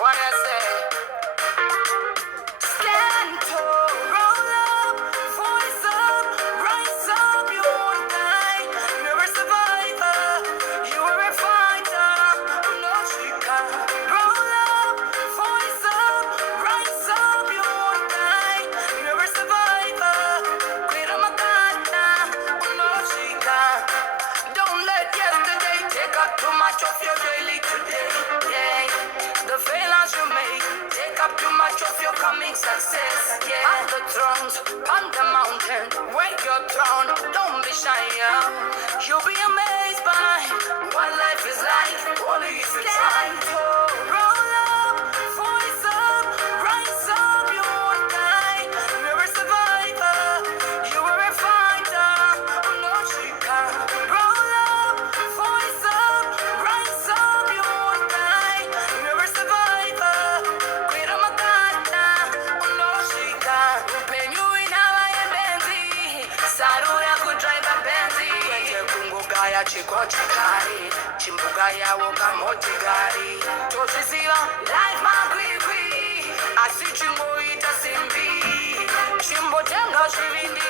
What I say? Stand tall, roll up, voice up, rise up, you won't die. You're a survivor, you are a fighter, no chica. Roll up, voice up, rise up, you won't die. You're a survivor, quit on my gata, no chica. Don't let yesterday take up too much of your daily today. Yeah, the failures you make take up too much of your coming success. Yeah, on the thrones, on the mountain, where your throne. Don't be shy, yeah. You'll be amazed by what life is like. Only if you try. Roll up, voice up, rise up, you won't die. You're a survivor, you are a fighter, no chica. Roll up, voice up, rise up, you won't die. You're a survivor, quit on my gata, no chica. Upenyu inawa benzi, sarura kudrive benzi. Kwenye kunguga ya chiko chikari, chimbuga ya woka motigari. Tosisiwa life magwigwi, asi chimbo ita simbi, chimbo tenga shivindi.